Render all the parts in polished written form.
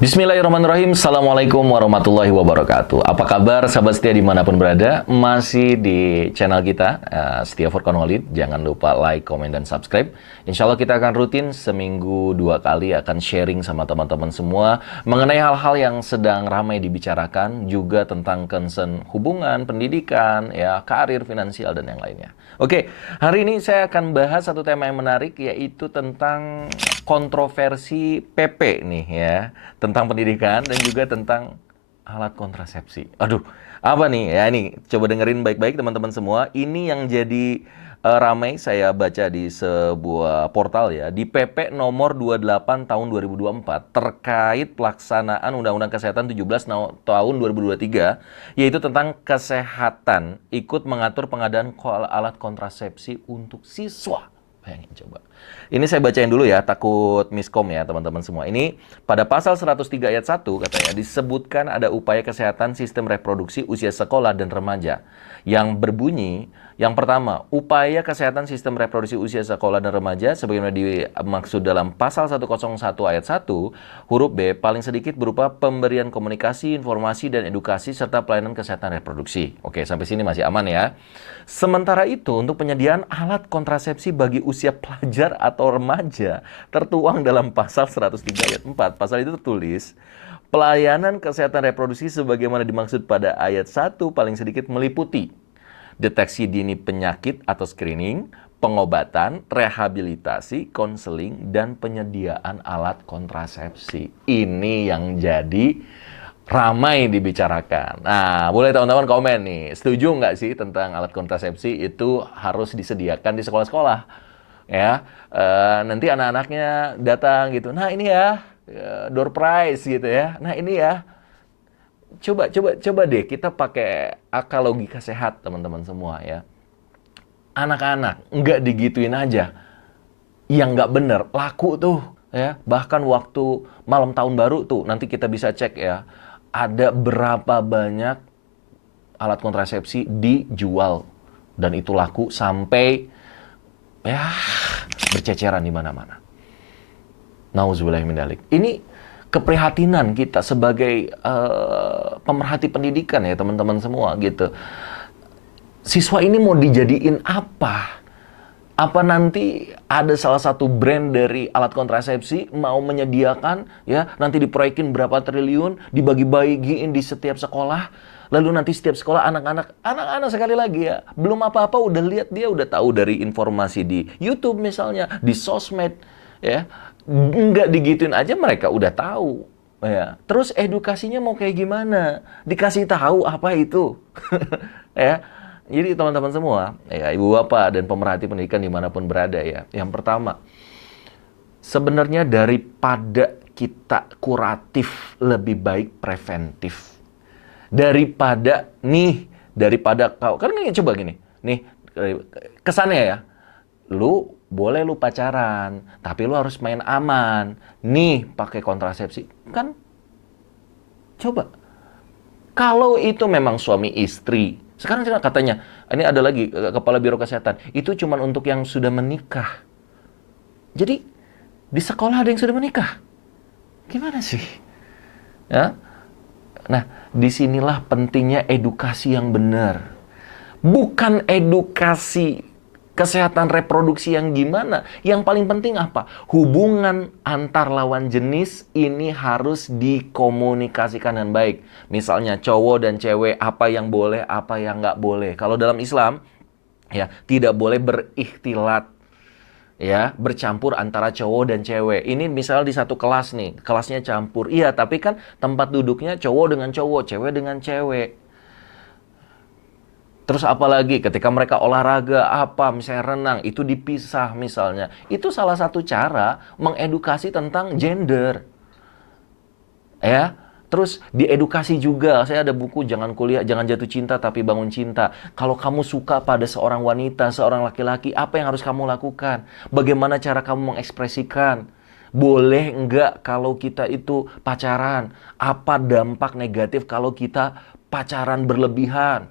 Bismillahirrahmanirrahim. Assalamualaikum warahmatullahi wabarakatuh. Apa kabar sahabat setia dimanapun berada? Masih di channel kita, Setia Furqan Walid. Jangan lupa like, komen, dan subscribe. Insya Allah kita akan rutin seminggu 2 kali akan sharing sama teman-teman semua mengenai hal-hal yang sedang ramai dibicarakan, juga tentang concern hubungan, pendidikan, ya, karir, finansial, dan yang lainnya. Oke, hari ini saya akan bahas satu tema yang menarik, yaitu tentang kontroversi PP nih ya, tentang pendidikan dan juga tentang alat kontrasepsi. Aduh, apa nih? Ya ini, coba dengerin baik-baik teman-teman semua. Ini yang jadi ramai saya baca di sebuah portal ya, di PP nomor 28 tahun 2024 terkait pelaksanaan Undang-Undang Kesehatan 17 tahun 2023, yaitu tentang kesehatan ikut mengatur pengadaan alat kontrasepsi untuk siswa. Bayangin coba. Ini saya bacain dulu ya, takut miskom ya teman-teman semua. Ini pada pasal 103 ayat 1 katanya disebutkan ada upaya kesehatan sistem reproduksi usia sekolah dan remaja yang berbunyi, yang pertama, upaya kesehatan sistem reproduksi usia sekolah dan remaja sebagaimana dimaksud dalam pasal 101 ayat 1 huruf B paling sedikit berupa pemberian komunikasi, informasi, dan edukasi serta pelayanan kesehatan reproduksi. Oke, sampai sini masih aman ya. Sementara itu, untuk penyediaan alat kontrasepsi bagi usia pelajar atau remaja tertuang dalam pasal 103 ayat 4. Pasal itu tertulis, pelayanan kesehatan reproduksi sebagaimana dimaksud pada ayat 1 paling sedikit meliputi deteksi dini penyakit atau screening, pengobatan, rehabilitasi, konseling, dan penyediaan alat kontrasepsi. Ini yang jadi ramai dibicarakan. Nah, boleh teman-teman komen nih, setuju nggak sih tentang alat kontrasepsi itu harus disediakan di sekolah-sekolah? Ya, nanti anak-anaknya datang gitu. Nah ini ya, door prize gitu ya. Nah ini ya, coba deh kita pakai akal logika sehat teman-teman semua ya. Anak-anak nggak digituin aja, yang nggak bener laku tuh ya. Bahkan waktu malam tahun baru tuh nanti kita bisa cek ya, ada berapa banyak alat kontrasepsi dijual dan itu laku sampai ya berceceran di mana-mana. Nauzubillah min dzalik. Ini keprihatinan kita sebagai pemerhati pendidikan ya teman-teman semua gitu. Siswa ini mau dijadiin apa? Apa nanti ada salah satu brand dari alat kontrasepsi mau menyediakan ya, nanti diproyekin berapa triliun, dibagi-bagiin di setiap sekolah, lalu nanti setiap sekolah anak-anak sekali lagi ya, belum apa-apa udah lihat, dia udah tahu dari informasi di YouTube misalnya, di sosmed ya. Nggak digituin aja mereka udah tahu ya. Terus edukasinya mau kayak gimana? Dikasih tahu apa itu? Ya. Jadi teman-teman semua, ya ibu bapak dan pemerhati pendidikan dimanapun berada ya. Yang pertama, sebenarnya daripada kita kuratif, lebih baik preventif. Daripada kau, kan coba gini, nih kesannya ya, lu boleh lu pacaran, tapi lu harus main aman. Nih pakai kontrasepsi, kan coba. Kalau itu memang suami istri, sekarang katanya, ini ada lagi Kepala Biro Kesehatan, itu cuma untuk yang sudah menikah. Jadi, di sekolah ada yang sudah menikah. Gimana sih? Ya? Nah, disinilah pentingnya edukasi yang benar. Bukan edukasi kesehatan reproduksi yang gimana. Yang paling penting apa? Hubungan antar lawan jenis ini harus dikomunikasikan dengan baik. Misalnya cowok dan cewek, apa yang boleh, apa yang nggak boleh. Kalau dalam Islam, ya tidak boleh berikhtilat, ya bercampur antara cowok dan cewek. Ini misalnya di satu kelas nih, kelasnya campur. Iya, tapi kan tempat duduknya cowok dengan cowok, cewek dengan cewek. Terus apalagi ketika mereka olahraga apa, misalnya renang, itu dipisah misalnya. Itu salah satu cara mengedukasi tentang gender. Ya. Terus diedukasi juga, saya ada buku Jangan Kuliah, Jangan Jatuh Cinta Tapi Bangun Cinta. Kalau kamu suka pada seorang wanita, seorang laki-laki, apa yang harus kamu lakukan? Bagaimana cara kamu mengekspresikan? Boleh enggak kalau kita itu pacaran? Apa dampak negatif kalau kita pacaran berlebihan?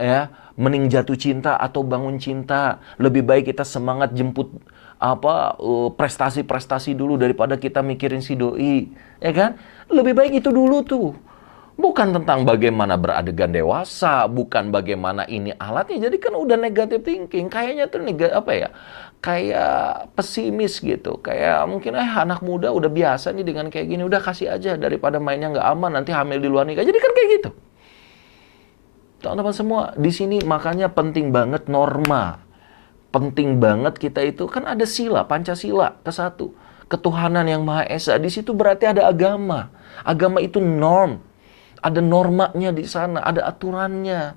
Ya, mending jatuh cinta atau bangun cinta. Lebih baik kita semangat jemput prestasi-prestasi dulu daripada kita mikirin si doi. ya kan? Lebih baik itu dulu tuh. Bukan tentang bagaimana beradegan dewasa, bukan bagaimana ini alatnya. Jadi kan udah negative thinking. Kayaknya tuh apa ya? Kayak pesimis gitu. Kayak mungkin anak muda udah biasa nih dengan kayak gini, udah kasih aja daripada mainnya nggak aman nanti hamil di luar nikah. Jadi kan kayak gitu. Teman-teman semua, di sini makanya penting banget norma. Penting banget kita itu kan ada sila, Pancasila ke-1. Ketuhanan yang Maha Esa. Di situ berarti ada agama. Agama itu norm. Ada normanya di sana, ada aturannya.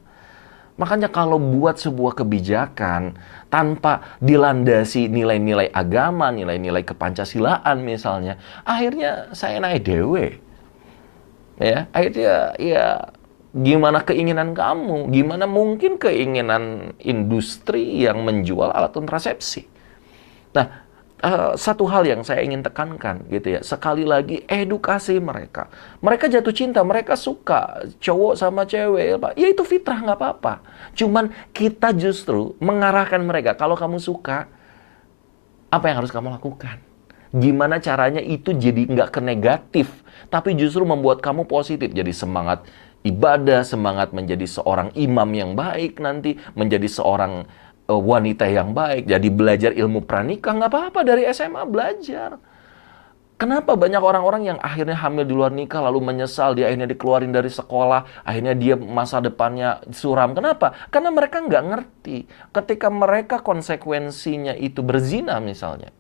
Makanya kalau buat sebuah kebijakan tanpa dilandasi nilai-nilai agama, nilai-nilai kepancasilaan misalnya, akhirnya saya naik dewe. Ya, akhirnya ya gimana keinginan kamu, gimana mungkin keinginan industri yang menjual alat kontrasepsi. Nah, satu hal yang saya ingin tekankan gitu ya, sekali lagi edukasi mereka. Mereka jatuh cinta, mereka suka cowok sama cewek, ya itu fitrah nggak apa-apa. Cuman kita justru mengarahkan mereka, kalau kamu suka, apa yang harus kamu lakukan? Gimana caranya itu jadi nggak ke negatif, tapi justru membuat kamu positif, jadi semangat ibadah, semangat menjadi seorang imam yang baik nanti, menjadi seorang wanita yang baik, jadi belajar ilmu pranikah, nggak apa-apa dari SMA belajar. Kenapa banyak orang-orang yang akhirnya hamil di luar nikah lalu menyesal, dia akhirnya dikeluarin dari sekolah, akhirnya dia masa depannya suram. Kenapa? Karena mereka nggak ngerti. Ketika mereka konsekuensinya itu berzina misalnya,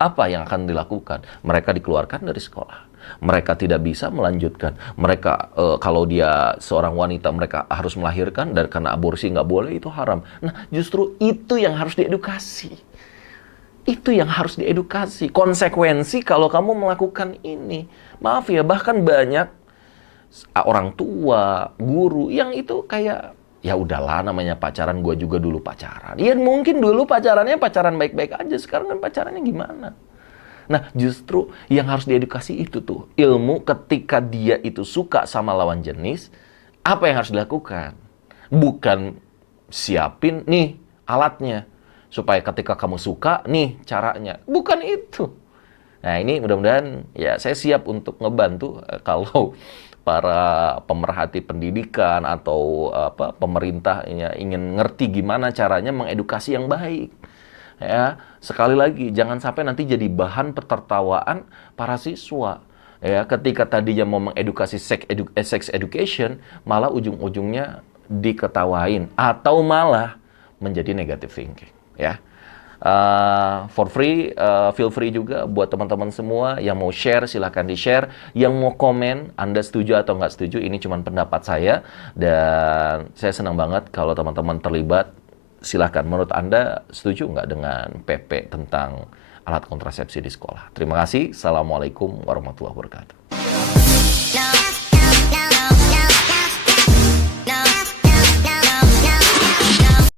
apa yang akan dilakukan? Mereka dikeluarkan dari sekolah. Mereka tidak bisa melanjutkan. Mereka kalau dia seorang wanita, mereka harus melahirkan dan karena aborsi nggak boleh, itu haram. Nah, justru itu yang harus diedukasi. Itu yang harus diedukasi. Konsekuensi kalau kamu melakukan ini. Maaf ya, bahkan banyak orang tua, guru yang itu kayak ya udahlah namanya pacaran, gue juga dulu pacaran. Ya mungkin dulu pacarannya pacaran baik-baik aja, sekarang kan pacarannya gimana? Nah, justru yang harus diedukasi itu tuh, ilmu ketika dia itu suka sama lawan jenis, apa yang harus dilakukan? Bukan siapin nih alatnya, supaya ketika kamu suka, nih caranya. Bukan itu. Nah, ini mudah-mudahan ya saya siap untuk ngebantu kalau para pemerhati pendidikan atau pemerintah ya, ingin ngerti gimana caranya mengedukasi yang baik. Ya, sekali lagi jangan sampai nanti jadi bahan petertawaan para siswa. Ya, ketika tadinya mau mengedukasi sex education, malah ujung-ujungnya diketawain atau malah menjadi negative thinking. Ya. For free, feel free juga buat teman-teman semua yang mau share, silahkan di-share. Yang mau komen, Anda setuju atau nggak setuju, ini cuma pendapat saya. Dan saya senang banget kalau teman-teman terlibat. Silahkan, menurut Anda setuju nggak dengan PP tentang alat kontrasepsi di sekolah? Terima kasih. Assalamualaikum warahmatullahi wabarakatuh.